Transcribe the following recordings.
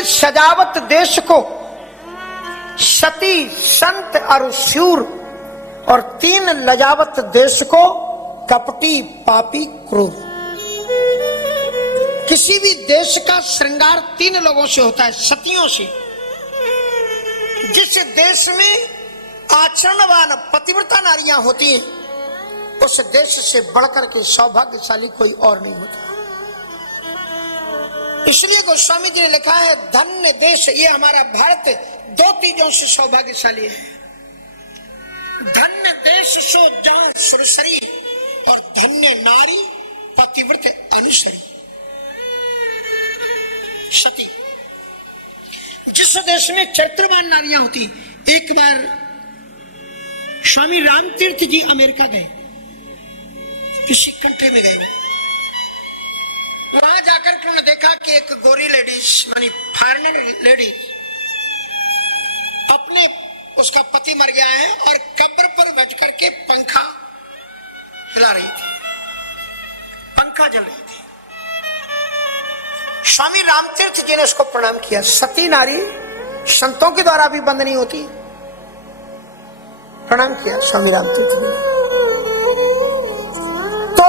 तीन सजावट देश को, सती, संत और शूर, और तीन लजावत देश को, कपटी, पापी, क्रूर। किसी भी देश का श्रृंगार तीन लोगों से होता है, सतियों से। जिस देश में आचरणवान पतिव्रता नारियां होती हैं, उस देश से बढ़कर के सौभाग्यशाली कोई और नहीं होता। इसलिए गोस्वामी जी ने लिखा है, धन्य देश ये हमारा भारत दो चीजों से सौभाग्यशाली है। धन्य देश सो जहां सुरसरी, और धन्य नारी पतिव्रत अनुसरी, सती। जिस देश में चरित्रवान नारियां होती, एक बार स्वामी रामतीर्थ जी अमेरिका गए, किसी कंट्री में गए, वहां जाकर के उन्होंने देखा कि एक गोरी लेडीज मानी फॉरेनर लेडीज अपने, उसका पति मर गया है और कब्र पर बैठ करके पंखा हिला रही थी, पंखा जल रही थी। स्वामी रामतीर्थ जी ने उसको प्रणाम किया। सती नारी संतों के द्वारा भी बंद नहीं होती, प्रणाम किया स्वामी रामतीर्थ जी ने। तो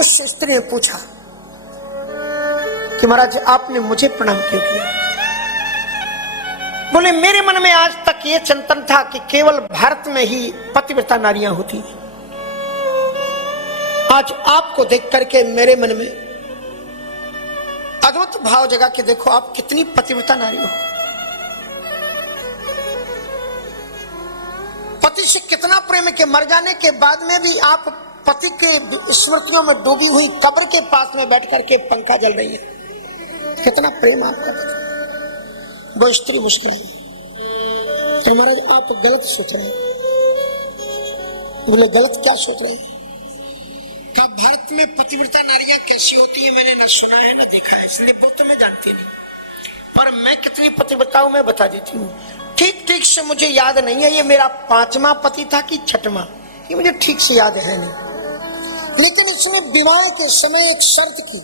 उस स्त्री ने पूछा कि महाराज आपने मुझे प्रणाम क्यों किया? बोले, मेरे मन में आज तक ये चिंतन था कि केवल भारत में ही पतिव्रता नारियां होती हैं। आज आपको देख करके मेरे मन में अद्भुत भाव जगा कि देखो आप कितनी पतिव्रता नारी हो, पति से कितना प्रेम के मर जाने के बाद में भी आप पति के स्मृतियों में डूबी हुई कब्र के पास में बैठ करके पंखा जल रही है। कितना प्रेम आपका पति। वो स्त्री मुश्किल है, महाराज आप गलत सोच रहे हैं। बोले, गलत क्या सोच रहे हैं? क्या भारत में पतिव्रता नारियां कैसी होती है मैंने ना सुना है ना देखा है, इसलिए वो तो मैं जानती नहीं, पर मैं कितनी पतिव्रता हूं मैं बता देती हूँ। ठीक ठीक से मुझे याद नहीं है ये मेरा 5वां पति था कि 6वां, ये मुझे ठीक से याद है नहीं। लेकिन इसमें विवाह के समय एक शर्त की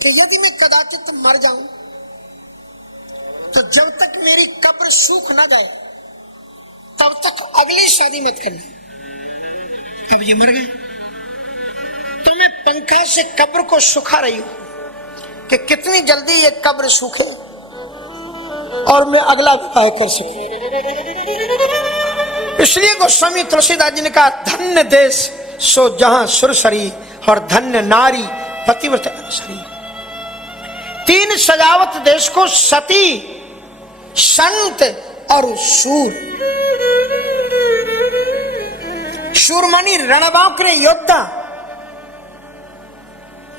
कि यदि मैं कदाचित मर जाऊं तो जब तक मेरी कब्र सूख ना जाए तब तक अगली शादी मत करना। अब ये मर गए तो मैं पंखा से कब्र को सुखा रही हूं कि कितनी जल्दी ये कब्र सूखे और मैं अगला विवाह कर सकूं। इसलिए गोस्वामी तुलसीदास जी ने कहा, धन्य देश सो जहां सुरसरी, और धन्य नारी पतिव्रत अनुसरी। तीन सजावट देश को, सती, संत और शूर। शूर मानी रणबांकुरे योद्धा।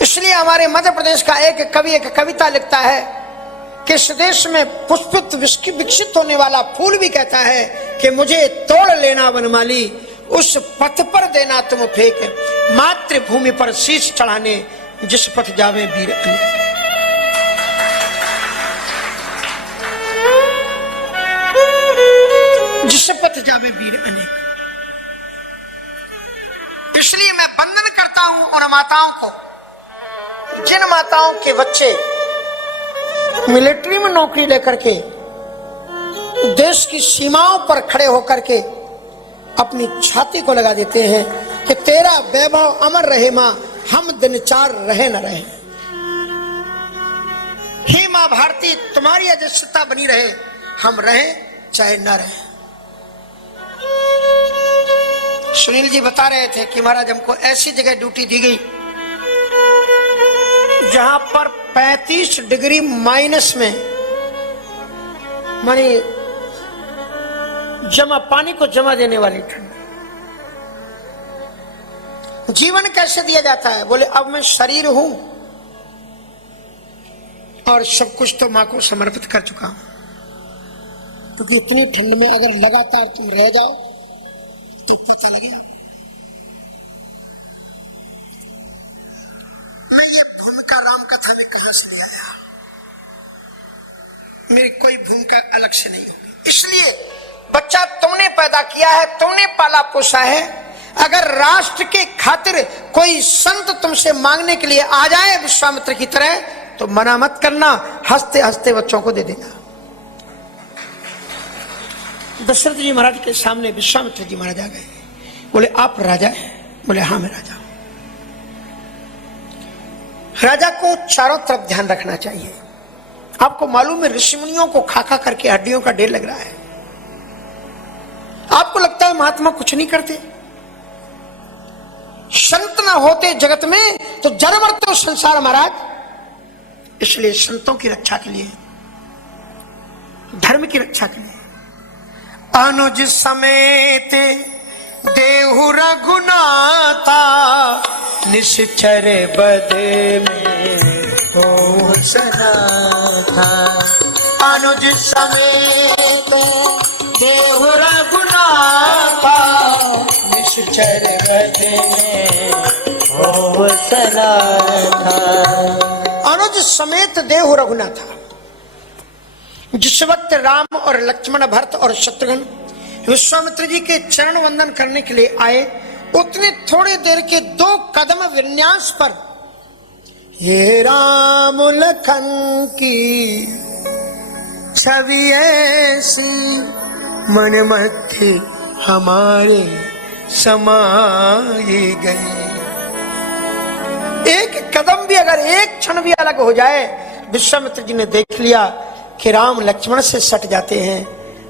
इसलिए हमारे मध्य प्रदेश का एक कवि एक कविता लिखता है कि इस देश में पुष्पित विकसित होने वाला फूल भी कहता है कि मुझे तोड़ लेना वनमाली, उस पथ पर देना तुम फेंक, मातृभूमि पर शीश चढ़ाने जिस पथ जावे वीर अनेक। जिस पथ जावे वीर अनेक। इसलिए मैं वंदन करता हूं उन माताओं को, जिन माताओं के बच्चे मिलिट्री में नौकरी लेकर के देश की सीमाओं पर खड़े होकर के अपनी छाती को लगा देते हैं कि तेरा वैभव अमर रहे मां, हम दिन चार रहे न रहे। हे मां भारती, तुम्हारी अजस्रता बनी रहे, हम रहे चाहे न रहे। सुनील जी बता रहे थे कि महाराज हमको ऐसी जगह ड्यूटी दी गई जहां पर 35 डिग्री माइनस में मानी जमा पानी को जमा देने वाली ठंड। जीवन कैसे दिया जाता है? बोले, अब मैं शरीर हूं और सब कुछ तो मां को समर्पित कर चुका हूं, क्योंकि इतनी ठंड में अगर लगातार तुम रह जाओ तो पता लगेगा। मैं ये भूमिका राम कथा में कहां से ले आया? मेरी कोई भूमिका अलग से नहीं होगी। इसलिए बच्चा तुमने पैदा किया है, तुमने पाला पोसा है। अगर राष्ट्र के खातिर कोई संत तुमसे मांगने के लिए आ जाए विश्वामित्र की तरह, तो मना मत करना, हंसते हंसते बच्चों को दे देना। दशरथ जी महाराज के सामने विश्वामित्र जी महाराज आ गए। बोले आप राजा हैं? बोले हाँ मैं राजा हूं। राजा को चारों तरफ ध्यान रखना चाहिए। आपको मालूम है ऋषि मुनियों को खा खा करके हड्डियों का ढेर लग रहा है। आपको लगता है महात्मा कुछ नहीं करते? संत ना होते जगत में तो जरवर तो संसार महाराज। इसलिए संतों की रक्षा के लिए, धर्म की रक्षा के लिए अनुज समेत देहु रघुनाथा निश्चर बद में हो सना था। अनुज समेत देहु रघुनाथा निश्चर बद में हो सना था। अनुज समेत देहु रघुनाथा। जिस वक्त राम और लक्ष्मण, भरत और शत्रुघ्न विश्वामित्र जी के चरण वंदन करने के लिए आए, उतने थोड़ी देर के 2 कदम विन्यास पर ये राम लखन की छवि ऐसी मन मध्य हमारे समाई गई। एक कदम भी अगर एक क्षण भी अलग हो जाए, विश्वामित्र जी ने देख लिया कि राम लक्ष्मण से सट जाते हैं,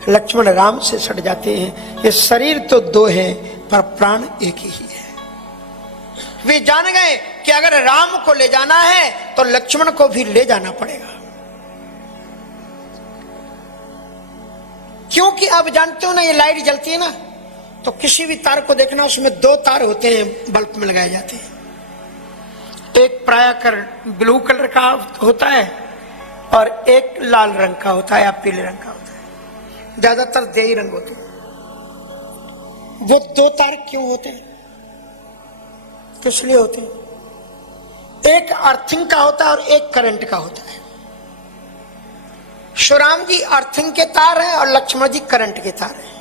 लक्ष्मण राम से सट जाते हैं। ये शरीर तो 2 हैं पर प्राण एक ही है। वे जान गए कि अगर राम को ले जाना है तो लक्ष्मण को भी ले जाना पड़ेगा। क्योंकि आप जानते हो ना, ये लाइट जलती है ना, तो किसी भी तार को देखना, उसमें 2 तार होते हैं, बल्ब में लगाए जाते हैं। एक प्रायः ब्लू कलर का होता है और एक लाल रंग का होता है या पीले रंग का होता है। ज्यादातर देही रंग होते हैं। वो 2 तार क्यों होते हैं, किस लिए होते हैं? एक अर्थिंग का होता है और एक करंट का होता है। श्रीराम जी अर्थिंग के तार हैं और लक्ष्मण जी करंट के तार हैं।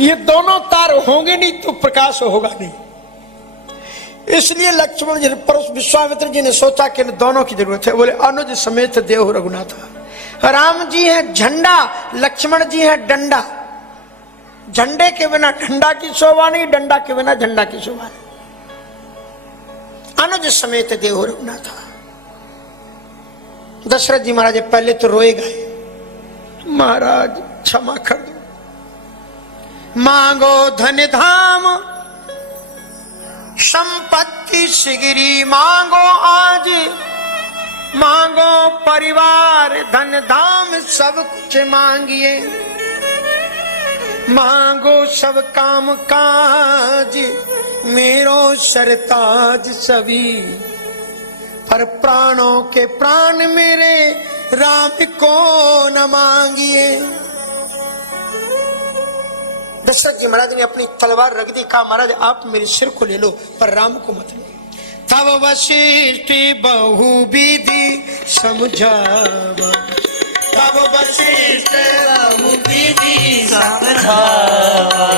ये दोनों तार होंगे नहीं तो प्रकाश होगा नहीं। इसलिए लक्ष्मण जी पर विश्वामित्र जी ने सोचा कि दोनों की जरूरत है। बोले अनुज समेत देहु रघुनाथा। राम जी है झंडा, लक्ष्मण जी है डंडा। झंडे के बिना डंडा की शोभा नहीं, डंडा के बिना झंडा की शोभा नहीं। अनुज समेत देहु रघुनाथा। दशरथ जी महाराज पहले तो रोए गए, महाराज क्षमा कर दो, मांगो धन धाम संपत्ति सिगरी, मांगो आज, मांगो परिवार धन धाम सब कुछ मांगिए, मांगो सब काम काज मेरो सरताज सभी, पर प्राणों के प्राण मेरे राम को न मांगिए। दशरथ जी महाराज ने अपनी तलवार रख दी, कहा महाराज आप मेरे सिर को ले लो पर राम को मत लो। तब वशिष्ठ बहु विधि समझावा, तब वशिष्ठ बहु विधि समझावा,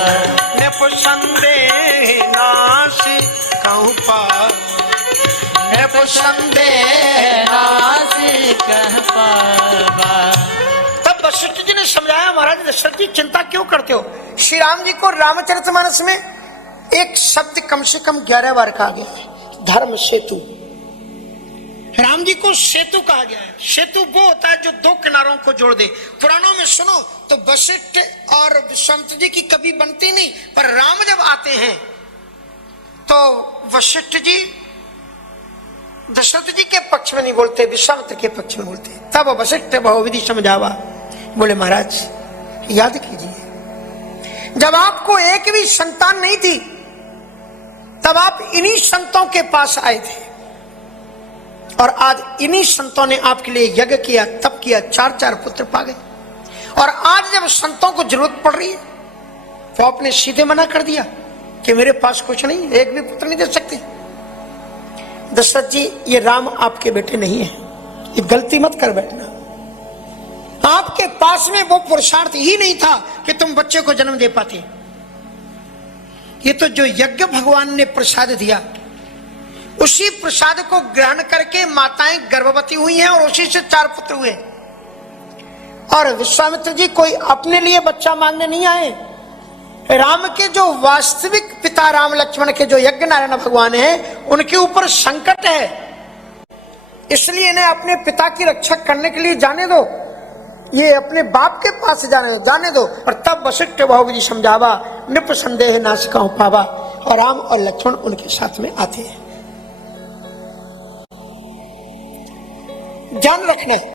नृप संदेह नाश कहूँ पावा, नृप संदेह नाश कह पावा। तब वशिष्ठ जी ने समझाया, महाराज दशरथ जी चिंता क्यों करते हो? श्री राम जी को रामचरितमानस में एक शब्द कम से कम 11 बार कहा गया है, धर्म सेतु। राम जी को सेतु कहा गया है। सेतु वो होता है जो 2 किनारों को जोड़ दे। पुराणों में सुनो तो वशिष्ठ और विश्वामित्र जी की कभी बनती नहीं, पर राम जब आते हैं तो वशिष्ठ जी दशरथ जी के पक्ष में नहीं बोलते, विश्वामित्र के पक्ष में बोलते। तब वशिष्ठ बहुविधि समझावा। बोले महाराज याद कीजिए, जब आपको एक भी संतान नहीं थी तब आप इन्हीं संतों के पास आए थे, और आज इन्हीं संतों ने आपके लिए यज्ञ किया, तप किया, 4 पुत्र पा गए। और आज जब संतों को जरूरत पड़ रही है तो आपने सीधे मना कर दिया कि मेरे पास कुछ नहीं, एक भी पुत्र नहीं दे सकते। दशरथ जी ये राम आपके बेटे नहीं है, ये गलती मत कर बैठना। आपके पास में वो पुरुषार्थ ही नहीं था कि तुम बच्चे को जन्म दे पाते। ये तो जो यज्ञ भगवान ने प्रसाद दिया, उसी प्रसाद को ग्रहण करके माताएं गर्भवती हुई हैं और उसी से 4 पुत्र हुए। और विश्वामित्र जी कोई अपने लिए बच्चा मांगने नहीं आए, राम के जो वास्तविक पिता राम लक्ष्मण के जो यज्ञ नारायण भगवान हैं उनके ऊपर संकट है, इसलिए इन्हें अपने पिता की रक्षा करने के लिए जाने दो, ये अपने बाप के पास जाने दो। और तब वशिष्ठ बहुविधि समझावा, निप संदेह नासिका पावा, और राम और लक्ष्मण उनके साथ में आते हैं। ध्यान रखना है।